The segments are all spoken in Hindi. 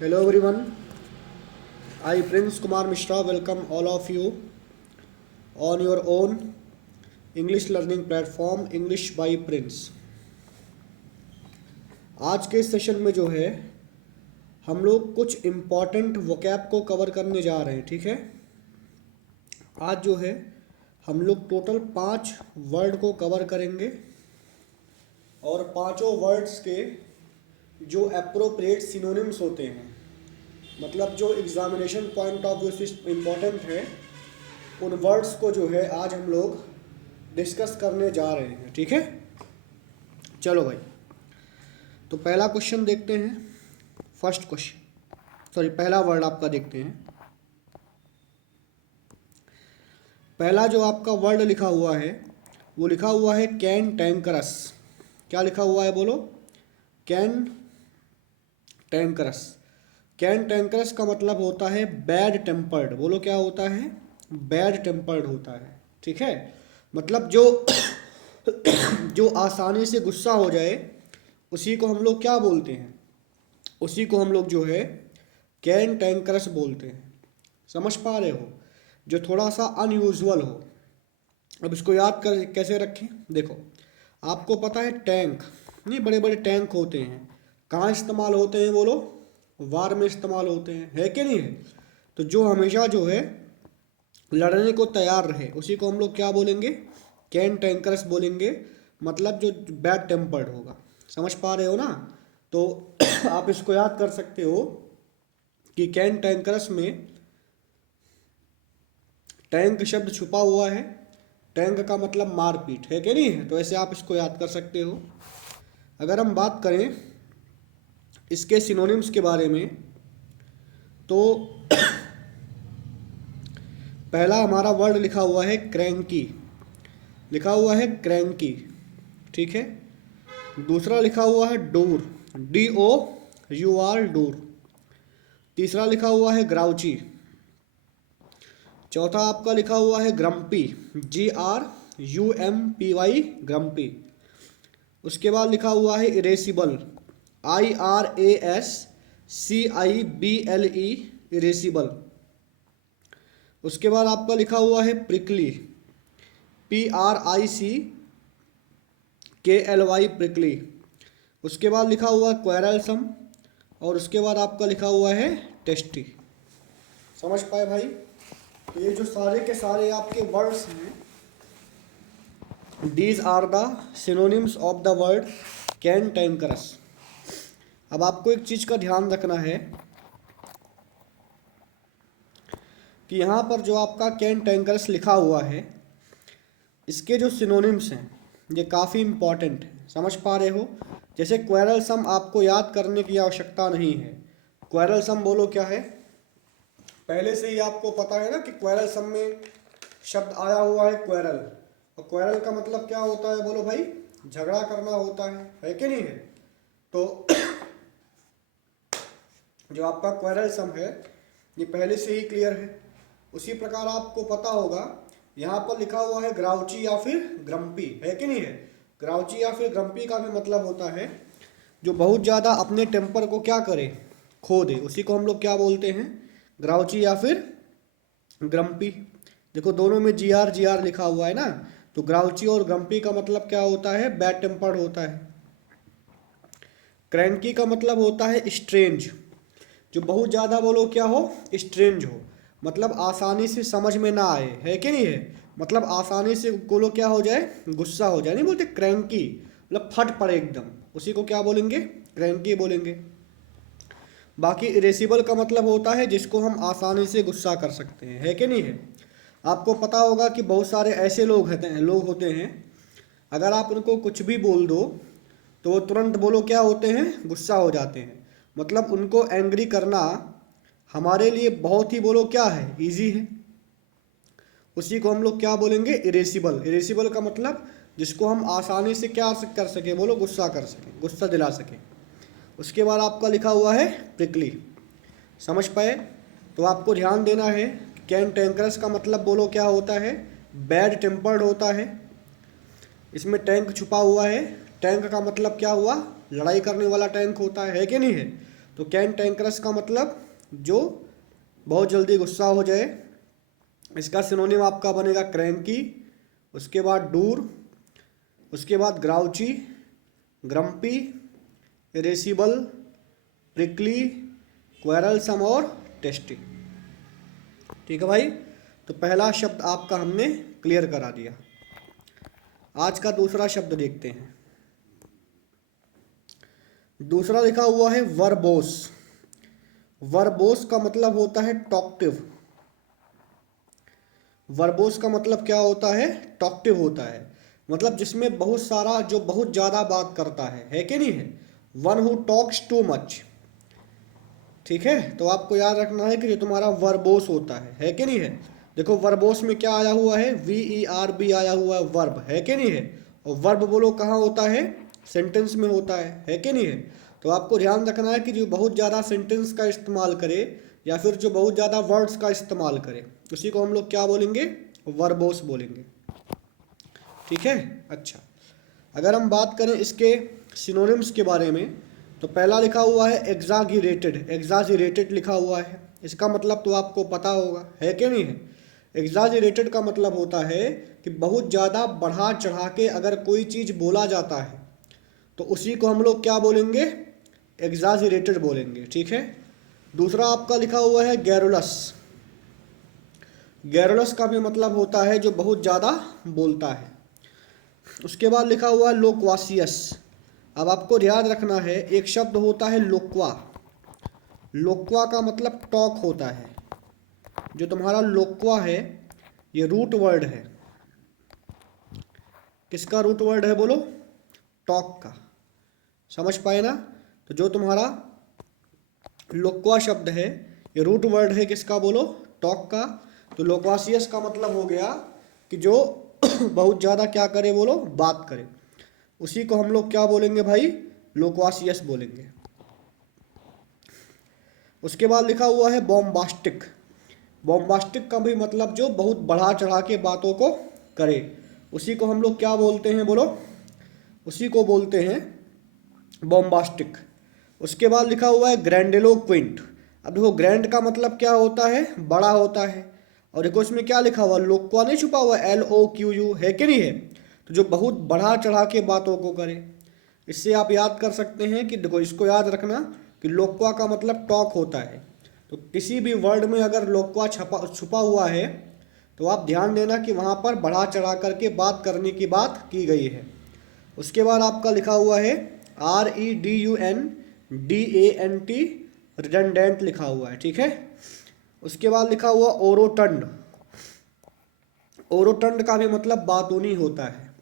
Hello everyone, I Prince Kumar Mishra welcome all of you on your own English learning platform English by Prince। आज के सेशन में जो है हम लोग कुछ इम्पॉर्टेंट वोकैब को कवर करने जा रहे हैं, ठीक है। आज जो है हम लोग टोटल 5 वर्ड को कवर करेंगे और पांचों वर्ड्स के जो अप्रोप्रिएट सिनोनिम्स होते हैं, मतलब जो एग्जामिनेशन पॉइंट ऑफ व्यू से इम्पोर्टेंट है, उन वर्ड्स को जो है आज हम लोग डिस्कस करने जा रहे हैं, ठीक है। चलो भाई, तो पहला क्वेश्चन देखते हैं। फर्स्ट क्वेश्चन, सॉरी पहला वर्ड आपका देखते हैं। पहला जो आपका वर्ड लिखा हुआ है वो लिखा हुआ है कैन टैंकरस। क्या लिखा हुआ है बोलो? कैन टैंकरस। कैन टैंकरस का मतलब होता है बैड टेम्पर्ड। बोलो क्या होता है? बैड टेम्पर्ड होता है, ठीक है। मतलब जो जो आसानी से गुस्सा हो जाए उसी को हम लोग क्या बोलते हैं? उसी को हम लोग जो है कैन टैंकरस बोलते हैं। समझ पा रहे हो? जो थोड़ा सा अनयूजुअल हो। अब इसको याद कर कैसे रखें? देखो, आपको पता है टैंक, नहीं बड़े बड़े टैंक होते हैं, कहाँ इस्तेमाल होते हैं बोलो? वार में इस्तेमाल होते हैं, है कि नहीं है? तो जो हमेशा जो है लड़ने को तैयार रहे उसी को हम लोग क्या बोलेंगे? कैन टैंकरस बोलेंगे। मतलब जो बैड टेम्पर्ड होगा। समझ पा रहे हो ना? तो आप इसको याद कर सकते हो कि कैन टैंकरस में टैंक शब्द छुपा हुआ है। टैंक का मतलब मारपीट, है कि नहीं है? तो ऐसे आप इसको याद कर सकते हो। अगर हम बात करें इसके सिनोनिम्स के बारे में, तो पहला हमारा वर्ड लिखा हुआ है क्रैंकी। लिखा हुआ है क्रैंकी, ठीक है। दूसरा लिखा हुआ है डूर, DOUR, डूर। तीसरा लिखा हुआ है ग्राउची। चौथा आपका लिखा हुआ है ग्रम्पी, GRUMPY, ग्रम्पी। उसके बाद लिखा हुआ है इरेसिबल, IRASCIBLE, इरेसिबल। उसके बाद आपका लिखा हुआ है प्रिकली, PRICKLY, प्रिकली। उसके बाद लिखा हुआ है क्वेरलसम। और उसके बाद आपका लिखा हुआ है टेस्टी। समझ पाए भाई? तो ये जो सारे के सारे आपके वर्ड्स हैं, these are the synonyms of the word cantankerous. अब आपको एक चीज़ का ध्यान रखना है कि यहाँ पर जो आपका कैन टैंकरस लिखा हुआ है, इसके जो सिनोनिम्स हैं ये काफ़ी इम्पॉर्टेंट हैं। समझ पा रहे हो? जैसे क्वेरलसम आपको याद करने की आवश्यकता नहीं है। क्वेरलसम बोलो क्या है? पहले से ही आपको पता है ना कि क्वेरलसम में शब्द आया हुआ है क्वेरल। और क्वेरल का मतलब क्या होता है बोलो भाई? झगड़ा करना होता है कि नहीं है? तो जो आपका क्वेरलसम है ये पहले से ही क्लियर है। उसी प्रकार आपको पता होगा यहाँ पर लिखा हुआ है ग्राउची या फिर ग्रम्पी, है कि नहीं है? ग्राउची या फिर ग्रम्पी का भी मतलब होता है जो बहुत ज़्यादा अपने टेम्पर को क्या करे, खो दे, उसी को हम लोग क्या बोलते हैं? ग्राउची या फिर ग्रम्पी। देखो दोनों में GR लिखा हुआ है ना, तो ग्राउची और ग्रम्पी का मतलब क्या होता है? बैड टेम्पर्ड होता है। क्रैंकी का मतलब होता है स्ट्रेंज, जो बहुत ज़्यादा बोलो क्या हो? स्ट्रेंज हो, मतलब आसानी से समझ में ना आए, है कि नहीं है? मतलब आसानी से बोलो क्या हो जाए? गुस्सा हो जाए। नहीं बोलते क्रैंकी, मतलब फट पड़े एकदम, उसी को क्या बोलेंगे? क्रैंकी बोलेंगे। बाकी इरेसिबल का मतलब होता है जिसको हम आसानी से गुस्सा कर सकते हैं, है कि नहीं है? आपको पता होगा कि बहुत सारे ऐसे लोग होते हैं, अगर आप उनको कुछ भी बोल दो तो वो तुरंत बोलो क्या होते हैं? गुस्सा हो जाते हैं। मतलब उनको एंग्री करना हमारे लिए बहुत ही बोलो क्या है? इजी है। उसी को हम लोग क्या बोलेंगे? इरेसिबल। इरेसिबल का मतलब जिसको हम आसानी से क्या कर सके बोलो? गुस्सा कर सके, गुस्सा दिला सके। उसके बाद आपका लिखा हुआ है प्रिकली। समझ पाए? तो आपको ध्यान देना है, कैन टैंकरस का मतलब बोलो क्या होता है? बैड टेम्पर्ड होता है। इसमें टैंक छुपा हुआ है। टैंक का मतलब क्या हुआ? लड़ाई करने वाला टैंक होता है कि नहीं है? तो कैंटेंकरस का मतलब जो बहुत जल्दी गुस्सा हो जाए। इसका सिनोनिम आपका बनेगा क्रैंकी, उसके बाद डूर, उसके बाद ग्राउची, ग्रम्पी, इरेसिबल, प्रिकली, क्वेरलसम और टेस्टी। ठीक है भाई, तो पहला शब्द आपका हमने क्लियर करा दिया। आज का दूसरा शब्द देखते हैं। दूसरा लिखा हुआ है वर्बोस। वर्बोस का मतलब होता है टॉक्टिव। वर्बोस का मतलब क्या होता है? टॉक्टिव होता है, मतलब जिसमें बहुत सारा, जो बहुत ज़्यादा बात करता है कि नहीं है? One who talks too much. ठीक है, तो आपको याद रखना है कि ये तुम्हारा वर्बोस होता है कि नहीं है? देखो वर्बोस में क्या आया हुआ है? VERB आया हुआ है, वर्ब, है कि नहीं है? और वर्ब बोलो कहाँ होता है? सेंटेंस में होता है कि नहीं है? तो आपको ध्यान रखना है कि जो बहुत ज़्यादा सेंटेंस का इस्तेमाल करे या फिर जो बहुत ज़्यादा वर्ड्स का इस्तेमाल करे, उसी को हम लोग क्या बोलेंगे? वर्बोस बोलेंगे। ठीक है, अच्छा, अगर हम बात करें इसके सिनोनिम्स के बारे में, तो पहला लिखा हुआ है एग्जागिरेटेड। एग्जाजिरेटेड लिखा हुआ है, इसका मतलब तो आपको पता होगा, है कि नहीं है? एग्जाजिरेटेड का मतलब होता है कि बहुत ज़्यादा बढ़ा चढ़ा के अगर कोई चीज़ बोला जाता है तो उसी को हम लोग क्या बोलेंगे? एग्जाजिरेटेड बोलेंगे। ठीक है, दूसरा आपका लिखा हुआ है गैरुलस। गैरुलस का भी मतलब होता है जो बहुत ज़्यादा बोलता है। उसके बाद लिखा हुआ है लोक्वासियस। अब आपको ध्यान रखना है, एक शब्द होता है लोक्वा। लोक्वा का मतलब टॉक होता है। जो तुम्हारा लोक्वा है ये रूट वर्ड है। किसका रूट वर्ड है बोलो? टॉक का। समझ पाए ना? तो जो तुम्हारा लोक्वा शब्द है ये रूट वर्ड है किसका बोलो? टॉक का। तो लोक्वासियस का मतलब हो गया कि जो बहुत ज़्यादा क्या करे बोलो? बात करे। उसी को हम लोग क्या बोलेंगे भाई? लोक्वासियस बोलेंगे। उसके बाद लिखा हुआ है बॉम्बास्टिक। बॉम्बास्टिक का भी मतलब जो बहुत बढ़ा चढ़ा के बातों को करे, उसी को हम लोग क्या बोलते हैं बोलो? उसी को बोलते हैं बॉम्बास्टिक। उसके बाद लिखा हुआ है ग्रैंडिलोक्विंट। अब देखो ग्रैंड का मतलब क्या होता है? बड़ा होता है। और देखो इसमें क्या लिखा हुआ? लोक्वा नहीं छुपा हुआ? LOQU, है कि नहीं है? तो जो बहुत बढ़ा चढ़ा के बातों को करे, इससे आप याद कर सकते हैं कि देखो इसको याद रखना कि लोक्वा का मतलब टॉक होता है। तो किसी भी वर्ड में अगर लोक्वा छुपा हुआ है तो आप ध्यान देना कि वहाँ पर बढ़ा चढ़ा करके बात करने की बात की गई है। उसके बाद आपका लिखा हुआ है REDUNDANT, रिडंडेंट लिखा हुआ है। ठीक है, उसके बाद लिखा हुआ ओरोटंड। ओरोटंड का भी मतलब बातूनी होता है।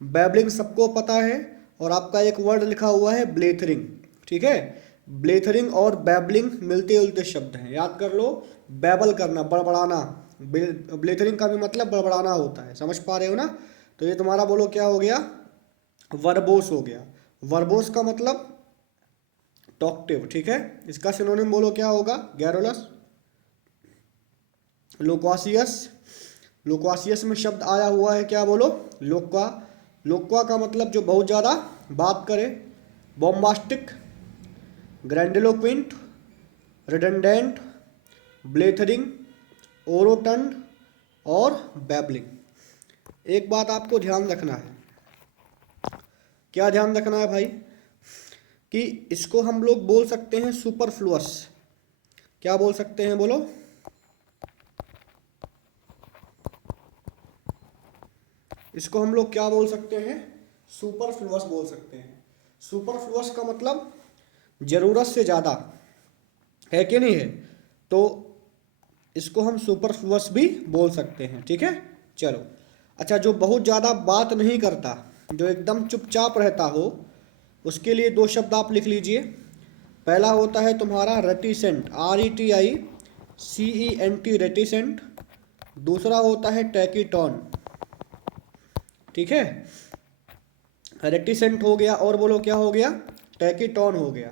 बैबलिंग सबको पता है। और आपका एक वर्ड लिखा हुआ है ब्लेथरिंग। ठीक है, ब्लेथरिंग और बैबलिंग मिलते जुलते शब्द हैं, याद कर लो। बैबल करना, बड़बड़ाना। ब्लेथरिंग का भी मतलब बड़बड़ाना होता है, समझ पा रहे हो ना? तो ये तुम्हारा बोलो क्या हो गया? वर्बोस हो गया। वर्बोस का मतलब टॉक्टिव। ठीक है, इसका सिनोनिम बोलो क्या होगा? गैरुलस। लोक्वासियस। लोक्वासियस में शब्द आया हुआ है क्या बोलो? लोक्वा। लोक्वा का मतलब जो बहुत ज़्यादा बात करे। बॉम्बास्टिक, ग्रैंडिलोक्विंट, रिडंडेंट, ब्लेथरिंग, ओरोटंड और बैबलिंग। एक बात आपको ध्यान रखना है। क्या ध्यान रखना है भाई? कि इसको हम लोग बोल सकते हैं सुपरफ्लुअस। क्या बोल सकते हैं बोलो? इसको हम लोग क्या बोल सकते हैं? सुपरफ्लुअस बोल सकते हैं। सुपरफ्लुअस का मतलब जरूरत से ज़्यादा, है कि नहीं है? तो इसको हम सुपरफ्लुअस भी बोल सकते हैं। ठीक है, चलो। अच्छा, जो बहुत ज़्यादा बात नहीं करता, जो एकदम चुपचाप रहता हो, उसके लिए दो शब्द आप लिख लीजिए। पहला होता है तुम्हारा रेटिसेंट, RETICENT, रेटिसेंट। दूसरा होता है टैकीटॉन। ठीक है, रेटिसेंट हो गया और बोलो क्या हो गया? टैकीटॉन हो गया।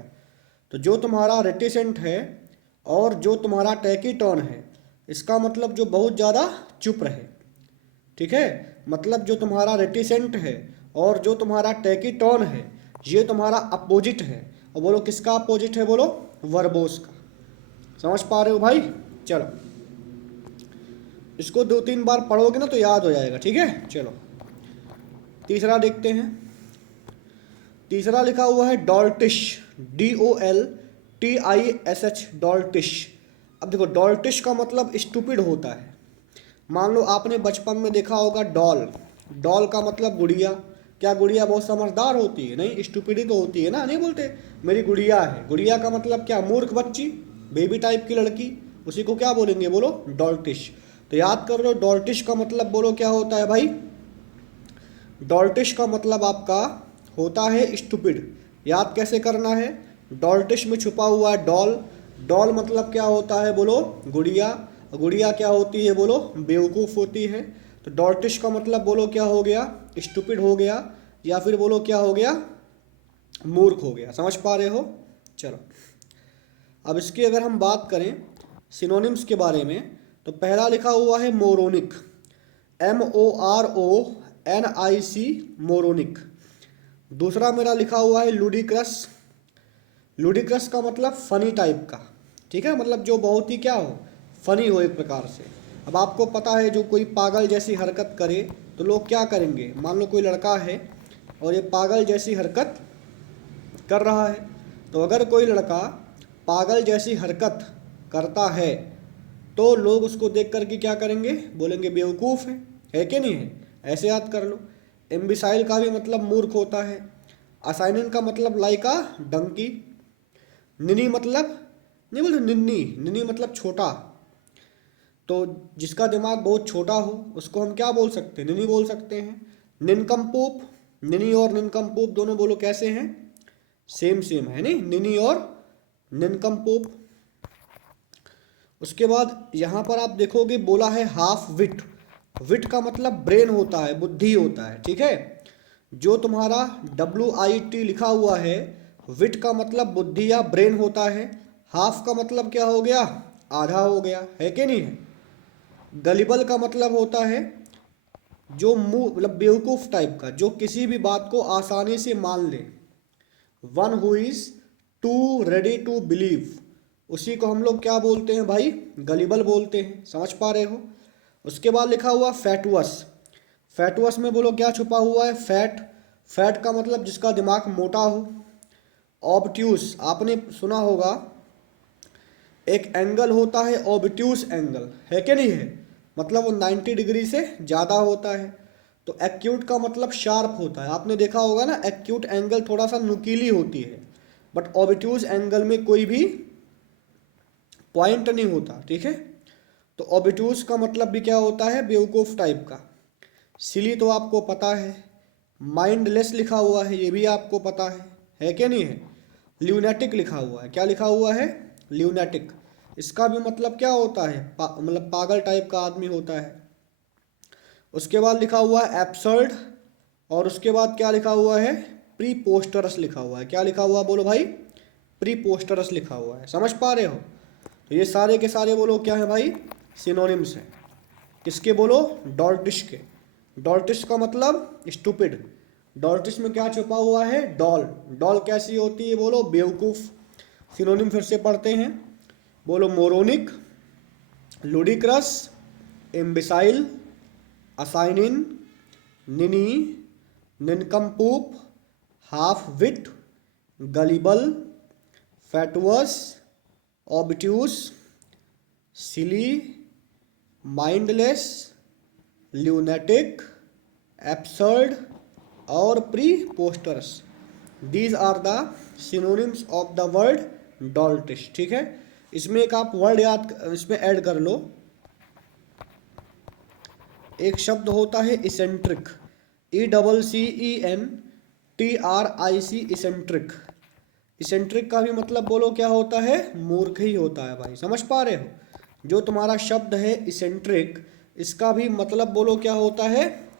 तो जो तुम्हारा रेटिसेंट है और जो तुम्हारा टैकीटॉन है, इसका मतलब जो बहुत ज़्यादा चुप रहे। ठीक है, मतलब जो तुम्हारा रेटिसेंट है और जो तुम्हारा टैकीटॉन है, ये तुम्हारा अपोजिट है। और बोलो किसका अपोजिट है बोलो? वर्बोस का। समझ पा रहे हो भाई? चलो इसको 2-3 बार पढ़ोगे ना तो याद हो जाएगा, ठीक है। चलो तीसरा देखते हैं। तीसरा लिखा हुआ है डॉल्टिश, DOLTISH, डॉल्टिश। अब देखो डॉल्टिश का मतलब स्टूपिड होता है। मान लो आपने बचपन में देखा होगा डॉल, डॉल का मतलब गुड़िया। क्या गुड़िया बहुत समझदार होती है? नहीं, स्टूपिड ही तो होती है ना। नहीं बोलते मेरी गुड़िया है। गुड़िया का मतलब क्या? मूर्ख बच्ची, बेबी टाइप की लड़की। उसी को क्या बोलेंगे? बोलो डॉल्टिश। तो याद कर लो डॉल्टिश का मतलब बोलो क्या होता है भाई? डॉल्टिश का मतलब आपका होता है स्टूपिड। याद कैसे करना है? डॉल्टिश में छुपा हुआ है डॉल। डॉल मतलब क्या होता है? बोलो गुड़िया। गुड़िया क्या होती है? बोलो बेवकूफ़ होती है। तो डॉल्टिश का मतलब बोलो क्या हो गया? स्टूपिड हो गया, या फिर बोलो क्या हो गया? मूर्ख हो गया। समझ पा रहे हो? चलो अब इसकी अगर हम बात करें सिनोनिम्स के बारे में, तो पहला लिखा हुआ है मोरोनिक, MORONIC, मोरोनिक। दूसरा मेरा लिखा हुआ है लुडिक्रस। लुडिक्रस का मतलब फनी टाइप का, ठीक है, मतलब जो बहुत ही क्या हो, फनी हो एक प्रकार से। अब आपको पता है जो कोई पागल जैसी हरकत करे तो लोग क्या करेंगे? मान लो कोई लड़का है और ये पागल जैसी हरकत कर रहा है, तो अगर कोई लड़का पागल जैसी हरकत करता है तो लोग उसको देख करके क्या करेंगे? बोलेंगे बेवकूफ़ है कि नहीं है? ऐसे याद कर लो। एम्बिसाइल का भी मतलब मूर्ख होता है। असाइनिन का मतलब लाइका डंकी। निनी मतलब, नहीं बोलते निन्नी, निनी मतलब छोटा। तो जिसका दिमाग बहुत छोटा हो उसको हम क्या बोल सकते हैं? निनी बोल सकते हैं। निनकम्पूप, निनी और निनकम्पूप दोनों बोलो कैसे हैं? सेम सेम है नहीं, निनी और निनकम्पूप। उसके बाद यहाँ पर आप देखोगे बोला है हाफ विट। विट का मतलब ब्रेन होता है, बुद्धि होता है, ठीक है। जो तुम्हारा WIT लिखा हुआ है, विट का मतलब बुद्धि या ब्रेन होता है। हाफ का मतलब क्या हो गया? आधा हो गया, है कि नहीं है। गलिबल का मतलब होता है जो मुंह मतलब बेवकूफ़ टाइप का, जो किसी भी बात को आसानी से मान ले। One who is too ready to believe, उसी को हम लोग क्या बोलते हैं भाई? गलिबल बोलते हैं। समझ पा रहे हो? उसके बाद लिखा हुआ फैटुअस। फैटुअस में बोलो क्या छुपा हुआ है? फैट। फैट का मतलब जिसका दिमाग मोटा हो। ऑब्ट्यूस, आपने सुना होगा एक एंगल होता है ऑब्ट्यूस एंगल, है कि नहीं है? मतलब वो 90 डिग्री से ज़्यादा होता है। तो एक्यूट का मतलब शार्प होता है। आपने देखा होगा ना, एक्यूट एंगल थोड़ा सा नुकीली होती है, बट ऑब्ट्यूस एंगल में कोई भी पॉइंट नहीं होता, ठीक है। तो ऑब्ट्यूस का मतलब भी क्या होता है? बेवकूफ़ टाइप का। सिली तो आपको पता है। माइंडलेस लिखा हुआ है, ये भी आपको पता है कि नहीं है। ल्यूनेटिक लिखा हुआ है। क्या लिखा हुआ है? ल्यूनेटिक। इसका भी मतलब क्या होता है? मतलब पागल टाइप का आदमी होता है। उसके बाद लिखा हुआ है एब्सर्ड, और उसके बाद क्या लिखा हुआ है? प्रीपोस्टरस लिखा हुआ है। क्या लिखा हुआ बोलो भाई? प्रीपोस्टरस लिखा हुआ है। समझ पा रहे हो? तो ये सारे के सारे बोलो क्या है भाई? सिनोनिम्स हैं। किसके बोलो? डॉल्टिश के। डॉल्टिश का मतलब स्टूपिड। डॉल्टिश में क्या छुपा हुआ है? डॉल। डॉल कैसी होती है? बोलो बेवकूफ़। सिनोनिम फिर से पढ़ते हैं, बोलो moronic, ludicrous, imbecile, asinine, ninny, nincompoop, halfwit, gullible, fatuous, obtuse, silly, mindless, lunatic, absurd और preposterous. These are the synonyms of the word doltish, ठीक है। इसमें एक आप वर्ड याद इसमें ऐड कर लो। एक शब्द होता है इसेंट्रिक, ECCENTRIC, इसेंट्रिक। इसेंट्रिक का भी मतलब बोलो क्या होता है? मूर्ख ही होता है भाई। समझ पा रहे हो? जो तुम्हारा शब्द है इसेंट्रिक, इसका भी मतलब बोलो क्या होता है?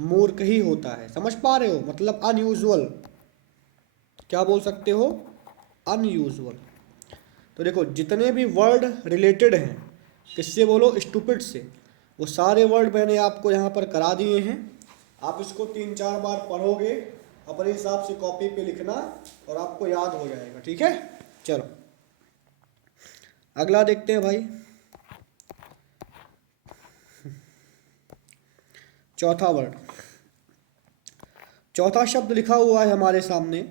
मूर्ख ही होता है। समझ पा रहे हो? मतलब अनयूजुअल। क्या बोल सकते हो? अनयूजुअल। तो देखो जितने भी वर्ड रिलेटेड हैं किससे? बोलो स्टूपिड से। वो सारे वर्ड मैंने आपको यहाँ पर करा दिए हैं। आप इसको 3-4 बार पढ़ोगे, अपने हिसाब से कॉपी पे लिखना और आपको याद हो जाएगा, ठीक है। चलो अगला देखते हैं भाई, चौथा वर्ड। चौथा शब्द लिखा हुआ है हमारे सामने,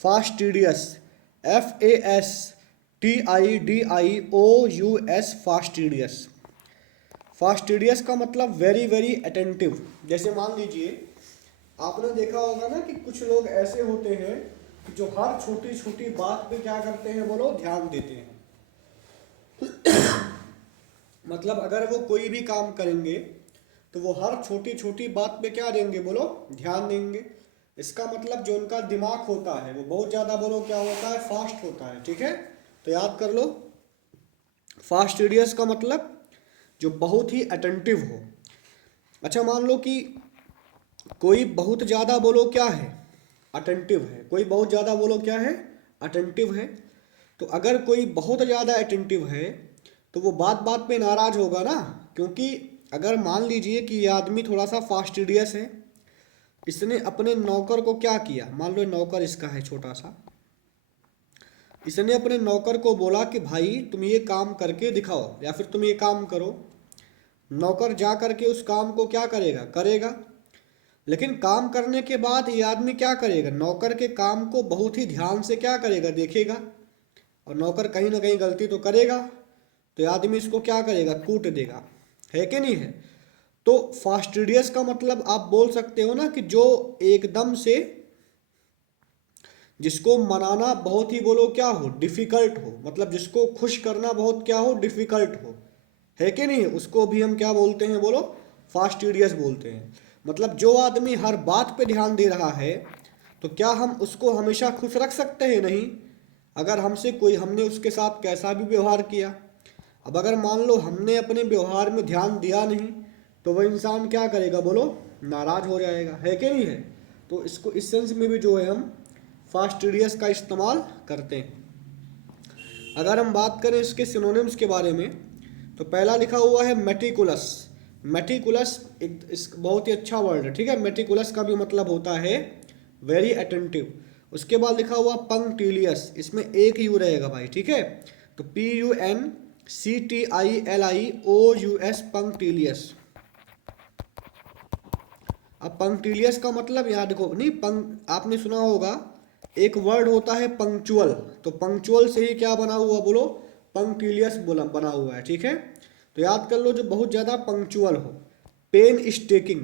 फास्टिडियस। FASTIDIOUS, fastidious. फास्टिडियस का मतलब वेरी वेरी अटेंटिव। जैसे मान लीजिए आपने देखा होगा ना कि कुछ लोग ऐसे होते हैं कि जो हर छोटी छोटी बात पे क्या करते हैं बोलो, ध्यान देते हैं। मतलब अगर वो कोई भी काम करेंगे तो वो हर छोटी छोटी बात पे क्या देंगे बोलो, ध्यान देंगे। इसका मतलब जो उनका दिमाग होता है वो बहुत ज़्यादा बोलो क्या होता है, फास्ट होता है। ठीक है, तो याद कर लो, फास्टिडियस का मतलब जो बहुत ही अटेंटिव हो। अच्छा मान लो कि कोई बहुत ज़्यादा बोलो क्या है, अटेंटिव है। कोई बहुत ज़्यादा बोलो क्या है, अटेंटिव है। तो अगर कोई बहुत ज़्यादा अटेंटिव है तो वो बात बात पे नाराज़ होगा ना, क्योंकि अगर मान लीजिए कि ये आदमी थोड़ा सा फास्टिडियस है, इसने अपने नौकर को क्या किया, मान लो नौकर इसका है छोटा सा, इसने अपने नौकर को बोला कि भाई तुम ये काम करके दिखाओ या फिर तुम ये काम करो। नौकर जा करके उस काम को क्या करेगा, करेगा। लेकिन काम करने के बाद ये आदमी क्या करेगा, नौकर के काम को बहुत ही ध्यान से क्या करेगा, देखेगा। और नौकर कहीं ना कहीं गलती तो करेगा, तो ये आदमी इसको क्या करेगा, कूट देगा। है कि नहीं है। तो फास्टिडियस का मतलब आप बोल सकते हो ना कि जो एकदम से, जिसको मनाना बहुत ही बोलो क्या हो, डिफिकल्ट हो। मतलब जिसको खुश करना बहुत क्या हो, डिफिकल्ट हो। है कि नहीं, उसको भी हम क्या बोलते हैं बोलो, फास्टिडियस बोलते हैं। मतलब जो आदमी हर बात पे ध्यान दे रहा है, तो क्या हम उसको हमेशा खुश रख सकते हैं, नहीं। अगर हमसे कोई, हमने उसके साथ कैसा भी व्यवहार किया, अब अगर मान लो हमने अपने व्यवहार में ध्यान दिया नहीं, तो वह इंसान क्या करेगा बोलो, नाराज हो जाएगा। है कि नहीं है। तो इसको इस सेंस में भी जो है हम फास्टिडियस का इस्तेमाल करते हैं। अगर हम बात करें इसके सिनोनिम्स के बारे में, तो पहला लिखा हुआ है मेटिकुलस। मेटिकुलस एक इस बहुत ही अच्छा वर्ड है। ठीक है, मेटिकुलस का भी मतलब होता है वेरी अटेंटिव। उसके बाद लिखा हुआ पंक्टिलियस, इसमें एक यू रहेगा भाई। ठीक है, तो PUNCTILIOUS, पंक्टिलियस। अब पंक्टिलियस का मतलब यहाँ देखो, नहीं आपने सुना होगा एक वर्ड होता है पंक्चुअल, तो पंक्चुअल से ही क्या बना हुआ बोलो, पंक्टिलियस बोला बना हुआ है। ठीक है, तो याद कर लो जो बहुत ज़्यादा पंक्चुअल हो। पेन स्टेकिंग,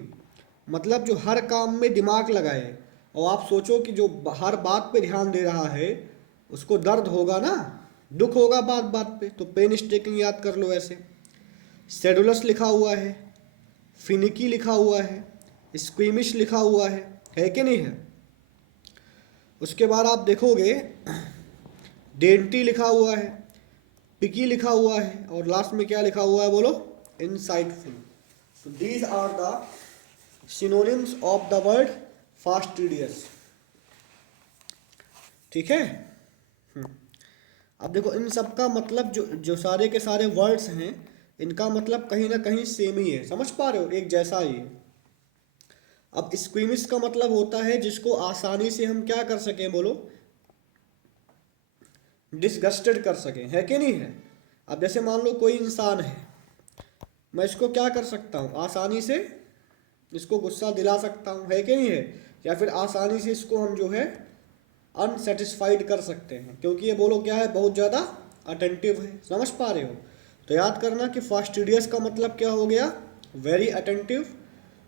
मतलब जो हर काम में दिमाग लगाए। और आप सोचो कि जो हर बात पे ध्यान दे रहा है उसको दर्द होगा ना, दुख होगा बात बात पे, तो पेन स्टेकिंग याद कर लो ऐसे। सेडुलस लिखा हुआ है, फिनिकी लिखा हुआ है, स्क्वीमिश लिखा हुआ है कि नहीं है। उसके बाद आप देखोगे डेंटी लिखा हुआ है, पिकी लिखा हुआ है, और लास्ट में क्या लिखा हुआ है बोलो, insightful. So these are the synonyms of the word fastidious। ठीक है। अब देखो इन सब का मतलब जो जो सारे के सारे वर्ड्स हैं, इनका मतलब कहीं ना कहीं सेम ही है। समझ पा रहे हो, एक जैसा ही है। अब स्क्वीमिश का मतलब होता है जिसको आसानी से हम क्या कर सकें बोलो, डिसगस्टेड कर सकें। है कि नहीं है। अब जैसे मान लो कोई इंसान है, मैं इसको क्या कर सकता हूँ, आसानी से इसको गुस्सा दिला सकता हूँ। है कि नहीं है। या फिर आसानी से इसको हम जो है अनसेटिस्फाइड कर सकते हैं, क्योंकि ये बोलो क्या है, बहुत ज़्यादा अटेंटिव है। समझ पा रहे हो। तो याद करना कि फास्टिडियस का मतलब क्या हो गया, वेरी अटेंटिव।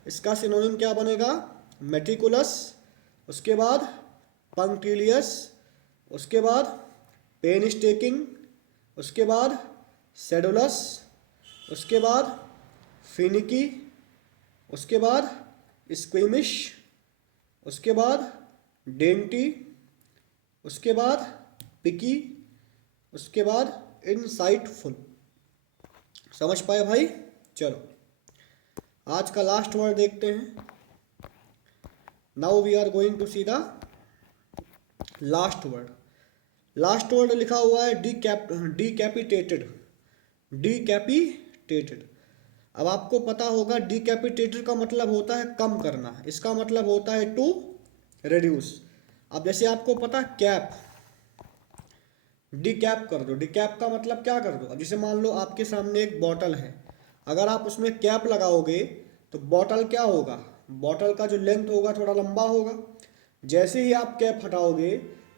इसका सिनोनिम क्या बनेगा, मेटिकुलस। उसके बाद पंक्टिलियस, उसके बाद पेन स्टेकिंग, उसके बाद सेडुलस, उसके बाद फिनिकी, उसके बाद स्क्विमिश, उसके बाद डेंटी, उसके बाद पिकी, उसके बाद इनसाइटफुल। समझ पाए भाई। चलो आज का लास्ट वर्ड देखते हैं। Now we are going to see the last word. Last word लिखा हुआ है डिकैपिटेटेड। डिकैपिटेटेड। अब आपको पता होगा डिकैपिटेटेड का मतलब होता है कम करना, इसका मतलब होता है टू रिड्यूस। अब जैसे आपको पता कैप, डिकैप कर दो। डिकैप का मतलब क्या कर दो, अब जैसे मान लो आपके सामने एक बॉटल है, अगर आप उसमें कैप लगाओगे तो बॉटल क्या होगा, बॉटल का जो लेंथ होगा थोड़ा लंबा होगा। जैसे ही आप कैप हटाओगे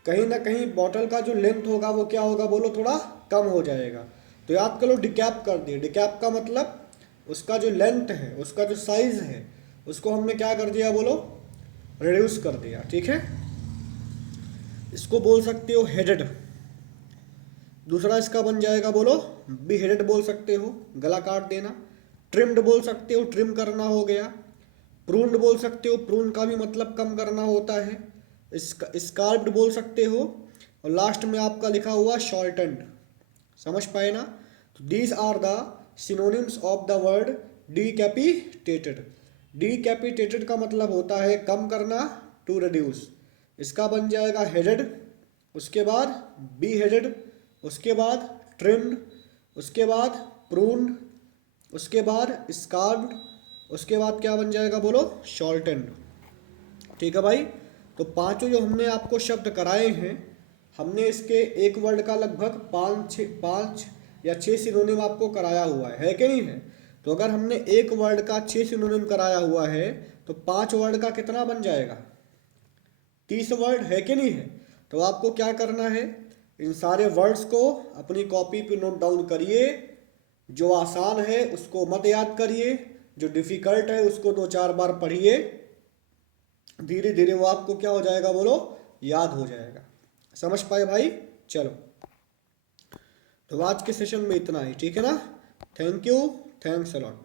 कहीं ना कहीं बॉटल का जो लेंथ होगा वो क्या होगा बोलो, थोड़ा कम हो जाएगा। तो याद करो डिकैप कर दिए। डिकैप का मतलब उसका जो लेंथ है, उसका जो साइज है, उसको हमने क्या कर दिया बोलो, रिड्यूस कर दिया। ठीक है, इसको बोल सकते हो हेडेड। दूसरा इसका बन जाएगा बोलो, बी हेडेड बोल सकते हो, गला काट देना। ट्रिम्ड बोल सकते हो, ट्रिम करना हो गया। प्रून्ड बोल सकते हो, प्रून का भी मतलब कम करना होता है। स्कार्प्ड बोल सकते हो। और लास्ट में आपका लिखा हुआ शॉर्टेंड। समझ पाए ना? तो these are the synonyms of the word decapitated. Decapitated का मतलब होता है कम करना, टू रिड्यूस। इसका बन जाएगा हेडेड, उसके बाद बी हेडेड, उसके बाद ट्रिम्ड, उसके बाद प्रून्ड, उसके बाद स्कार्ब्ड, उसके बाद क्या बन जाएगा बोलो, शॉर्टेंड। ठीक है भाई, तो पांचों जो हमने आपको शब्द कराए हैं, हमने इसके एक वर्ड का लगभग पाँच या छः सिनोनिम आपको कराया हुआ है कि नहीं है? तो अगर हमने एक वर्ड का 6 सिनोनिम कराया हुआ है तो 5 वर्ड का कितना बन जाएगा, 30 वर्ड है कि नहीं है? तो आपको क्या करना है, इन सारे वर्ड्स को अपनी कॉपी पे नोट डाउन करिए। जो आसान है उसको मत याद करिए, जो डिफिकल्ट है उसको 2-4 बार पढ़िए। धीरे धीरे वो आपको क्या हो जाएगा बोलो, याद हो जाएगा। समझ पाए भाई? चलो, तो आज के सेशन में इतना ही। ठीक है ना? Thank you, thanks a lot.